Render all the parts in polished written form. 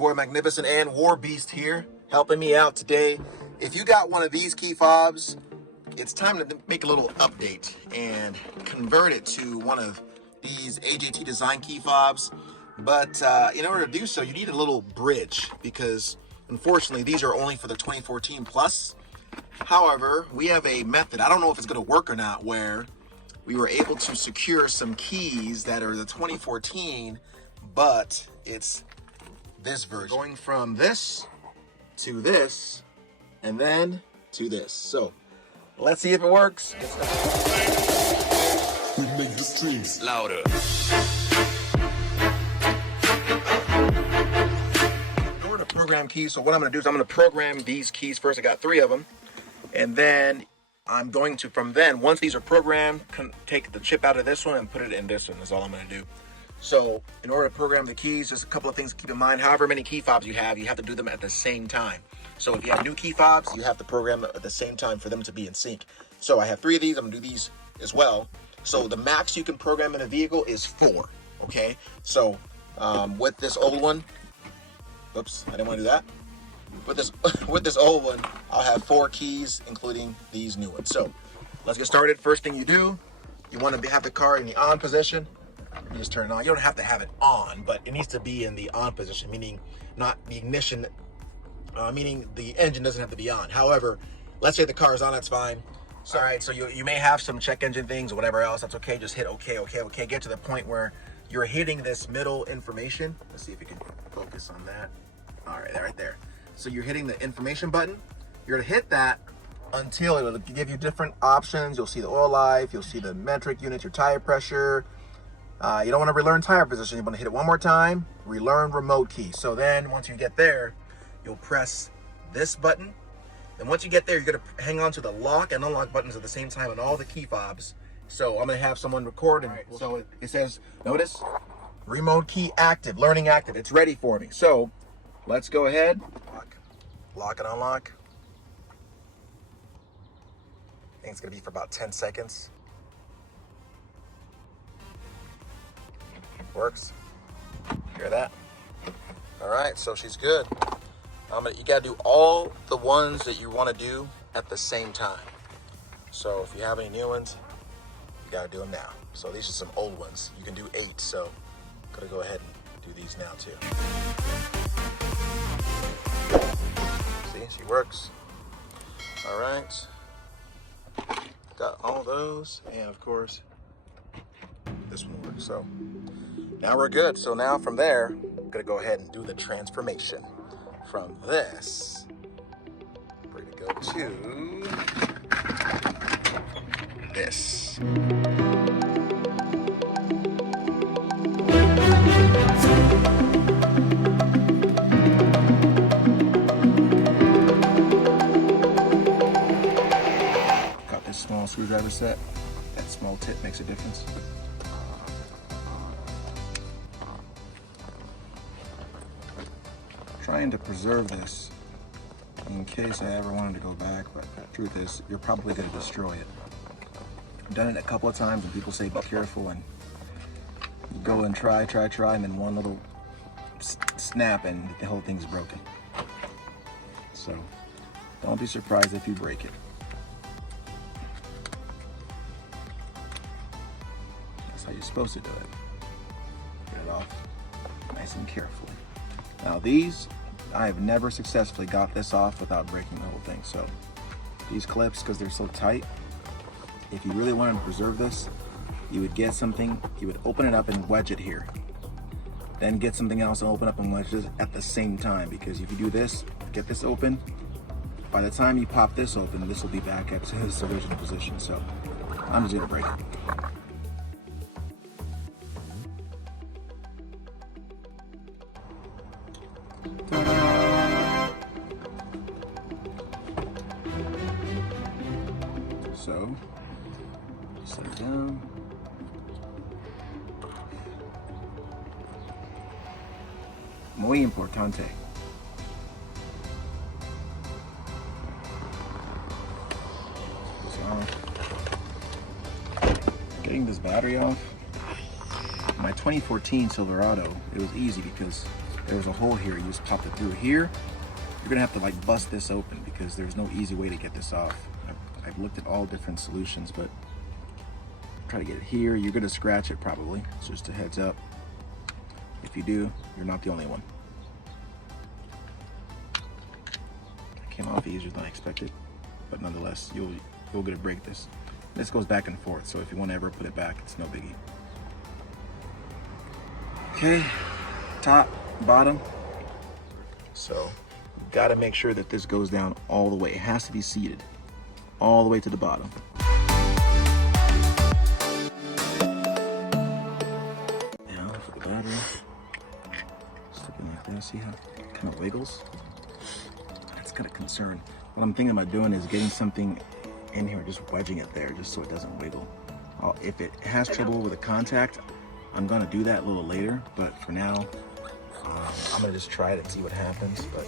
boy Magnificent and War Beast here, helping me out today. If you got one of these key fobs, it's time to make a little update and convert it to one of these AJT design key fobs. But in order to do so, you need a little bridge because unfortunately these are only for the 2014 plus. However, we have a method, I don't know if it's going to work or not, where we were able to secure some keys that are the 2014, but it's this version. Going from this to this, and then to this. So let's see if it works. We make the strings louder. In order to program keys, so what I'm going to do is I'm going to program these keys first. I got 3 of them, and then I'm going to, from then, once these are programmed, take the chip out of this one and put it in this one. That's all I'm going to do. So in order to program the keys, there's a couple of things to keep in mind. However many key fobs you have to do them at the same time. So if you have new key fobs, you have to program them at the same time for them to be in sync. So I have 3 of these. I'm going to do these as well. So the max you can program in a vehicle is 4. Okay. So with this old one, oops, I didn't want to do that. With this old one, I'll have 4 keys, including these new ones. So let's get started. First thing you do, you want to have the car in the on position. You just turn it on. You don't have to have it on, but it needs to be in the on position, meaning not the ignition, meaning the engine doesn't have to be on. However, let's say the car is on, that's fine. So, all right, so you may have some check engine things or whatever else. That's okay. Just hit okay. Get to the point where you're hitting this middle information. Let's see if you can focus on that. All right, right there. So you're hitting the information button. You're gonna hit that until it'll give you different options. You'll see the oil life, you'll see the metric units, your tire pressure. You don't want to relearn tire position. You want to hit it one more time, relearn remote key. So then once you get there, you'll press this button. And once you get there, you're gonna hang on to the lock and unlock buttons at the same time on all the key fobs. So I'm gonna have someone record, and so it says, notice, remote key active, learning active. It's ready for me. So let's go ahead. Lock and unlock. I think it's gonna be for about 10 seconds. Works. Hear that? All right, so she's good. You gotta do all the ones that you wanna do at the same time. So if you have any new ones, you gotta do them now. So these are some old ones. You can do 8, so I'm gonna go ahead and do these now too. She works. All right, got all those, and of course this one works. So now we're good. So now from there, I'm gonna go ahead and do the transformation from this. We're gonna go to this. Small screwdriver set. That small tip makes a difference. Trying to preserve this in case I ever wanted to go back, but the truth is, you're probably going to destroy it. I've done it a couple of times and people say be careful, and you go and try, and then one little snap and the whole thing's broken. So don't be surprised if you break it. How you're supposed to do it. Get it off nice and carefully. Now these, I have never successfully got this off without breaking the whole thing. So these clips, because they're so tight, if you really wanted to preserve this, you would get something, you would open it up and wedge it here. Then get something else and open up and wedge it at the same time, because if you do this, get this open, by the time you pop this open, this will be back at its original position. So I'm just gonna break it. So, set it down. Muy importante. So, getting this battery off. My 2014 Silverado, it was easy because there was a hole here. You just popped it through here. You're gonna have to like bust this open because there's no easy way to get this off. I've looked at all different solutions, but try to get it here. You're gonna scratch it probably. So just a heads up. If you do, you're not the only one. It came off easier than I expected, but nonetheless, you'll get to break this. This goes back and forth, so if you want to ever put it back, it's no biggie. Okay, top, bottom. So, got to make sure that this goes down all the way. It has to be seated all the way to the bottom. Now for the battery, stick it like that. See how it kind of wiggles? That's kind of concern. What I'm thinking about doing is getting something in here, just wedging it there, just so it doesn't wiggle. If it has trouble with a contact, I'm gonna do that a little later, but for now, I'm gonna just try it and see what happens. But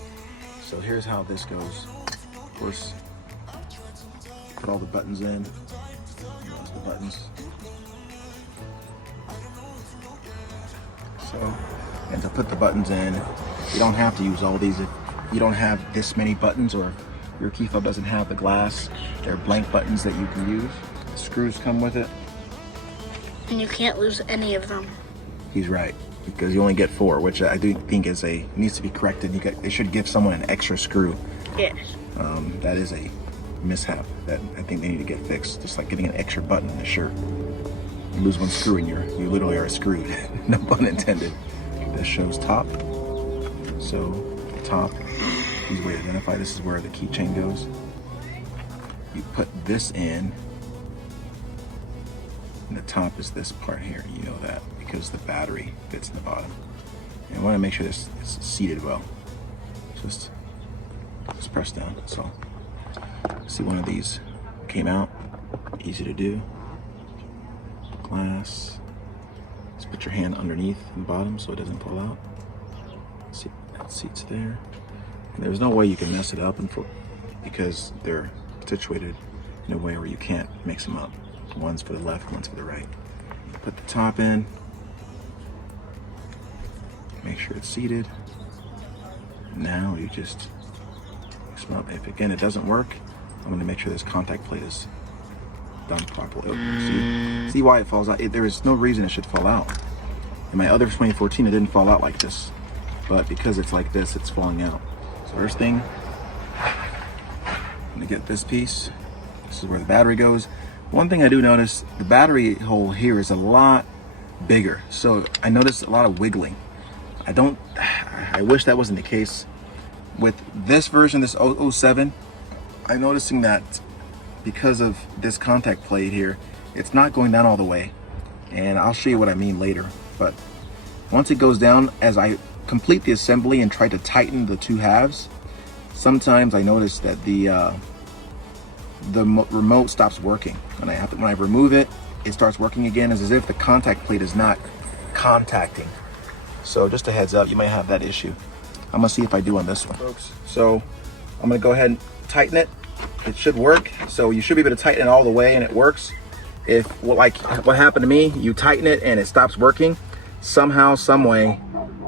so here's how this goes. Of course, put all the buttons in. Those are the buttons. So, and to put the buttons in, you don't have to use all these. If you don't have this many buttons, or your key fob doesn't have the glass, they're blank buttons that you can use. The screws come with it. And you can't lose any of them. He's right, because you only get 4, which I do think needs to be corrected. They should give someone an extra screw. Yes. That is a mishap that I think they need to get fixed. Just like getting an extra button in a shirt. You lose one screw and you literally are screwed. No pun intended. This shows top. So top, easy way to identify. This is where the keychain goes. You put this in. And the top is this part here. You know that because the battery fits in the bottom. And I want to make sure this is seated well. Just press down. That's all. See, one of these came out. Easy to do. Glass. Just put your hand underneath the bottom so it doesn't pull out. See, that seat's there. And there's no way you can mess it up because they're situated in a way where you can't mix them up. One's for the left, one's for the right. Put the top in. Make sure it's seated. Now you just mix them up. If again it doesn't work, I'm going to make sure this contact plate is done properly. See why it falls out? There is no reason it should fall out. In my other 2014, it didn't fall out like this, but because it's like this, it's falling out. So first thing, I'm going to get this piece. This is where the battery goes. One thing I do notice, the battery hole here is a lot bigger. So I noticed a lot of wiggling. I wish that wasn't the case. With this version, this 007, I'm noticing that because of this contact plate here, it's not going down all the way. And I'll show you what I mean later. But once it goes down, as I complete the assembly and try to tighten the two halves, sometimes I notice that the remote stops working. When I remove it, it starts working again. It's as if the contact plate is not contacting. So just a heads up, you might have that issue. I'm gonna see if I do on this one, folks. So I'm gonna go ahead and tighten it. It should work. So you should be able to tighten it all the way and it works. If, like what happened to me, you tighten it and it stops working, somehow, some way,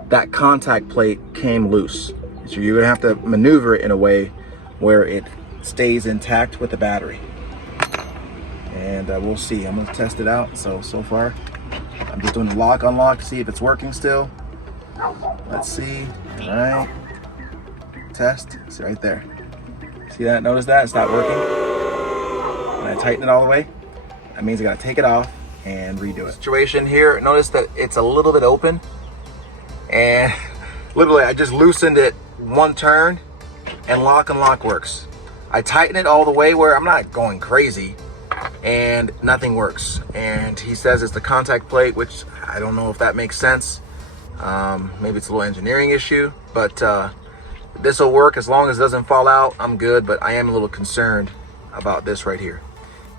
that contact plate came loose. So you're gonna have to maneuver it in a way where it stays intact with the battery. And we'll see. I'm gonna test it out. So far, I'm just doing the lock unlock to see if it's working still. Let's see. All right. Test. It's right there. See that? Notice that? It's not working. When I tighten it all the way, that means I gotta take it off and redo it. Situation here, notice that it's a little bit open. And literally, I just loosened it one turn and lock and lock works. I tighten it all the way where I'm not going crazy and nothing works. And he says it's the contact plate, which I don't know if that makes sense. Maybe it's a little engineering issue, but this will work as long as it doesn't fall out. I'm good, but I am a little concerned about this right here.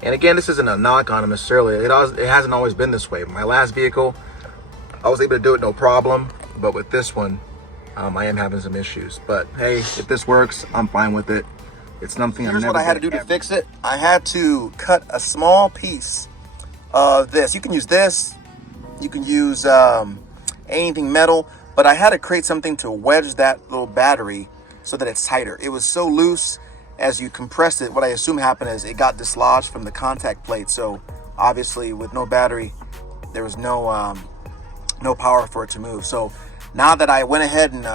And again, this isn't a knock on it necessarily. It hasn't always been this way. My last vehicle, I was able to do it no problem, but with this one, I am having some issues. But hey, if this works, I'm fine with it. It's nothing. Here's what I had to do to fix it. I had to cut a small piece of this. You can use this. You can use anything metal. but I had to create something to wedge that little battery so that it's tighter. It was so loose as you compressed it. What I assume happened is it got dislodged from the contact plate. So obviously with no battery, there was no power for it to move. So now that I went ahead and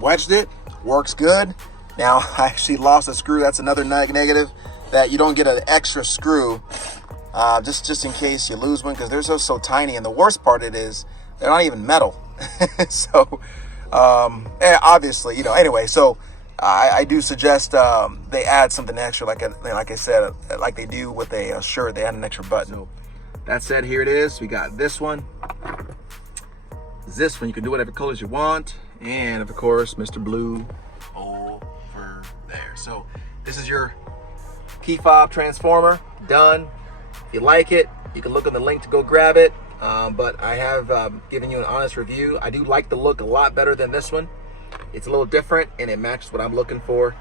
wedged it, works good. Now I actually lost a screw. That's another negative, that you don't get an extra screw just in case you lose one, because they're so tiny. And the worst part it is they're not even metal. So obviously, anyway, so I do suggest they add something extra, like I said, like they do with a shirt. They add an extra button. So that said, here it is. We got this one. This one, you can do whatever colors you want, and of course Mr. Blue over there. So this is your Keyfob transformer done. If you like it, you can look on the link to go grab it. But I have given you an honest review. I do like the look a lot better than this one. It's a little different and it matches what I'm looking for.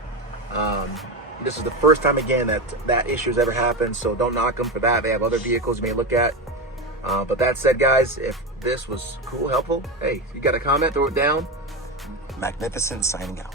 This is the first time again that issue has ever happened, so don't knock them for that. They have other vehicles you may look at. But that said, guys, if this was cool, helpful, hey, you got a comment, throw it down. Magnificent signing out.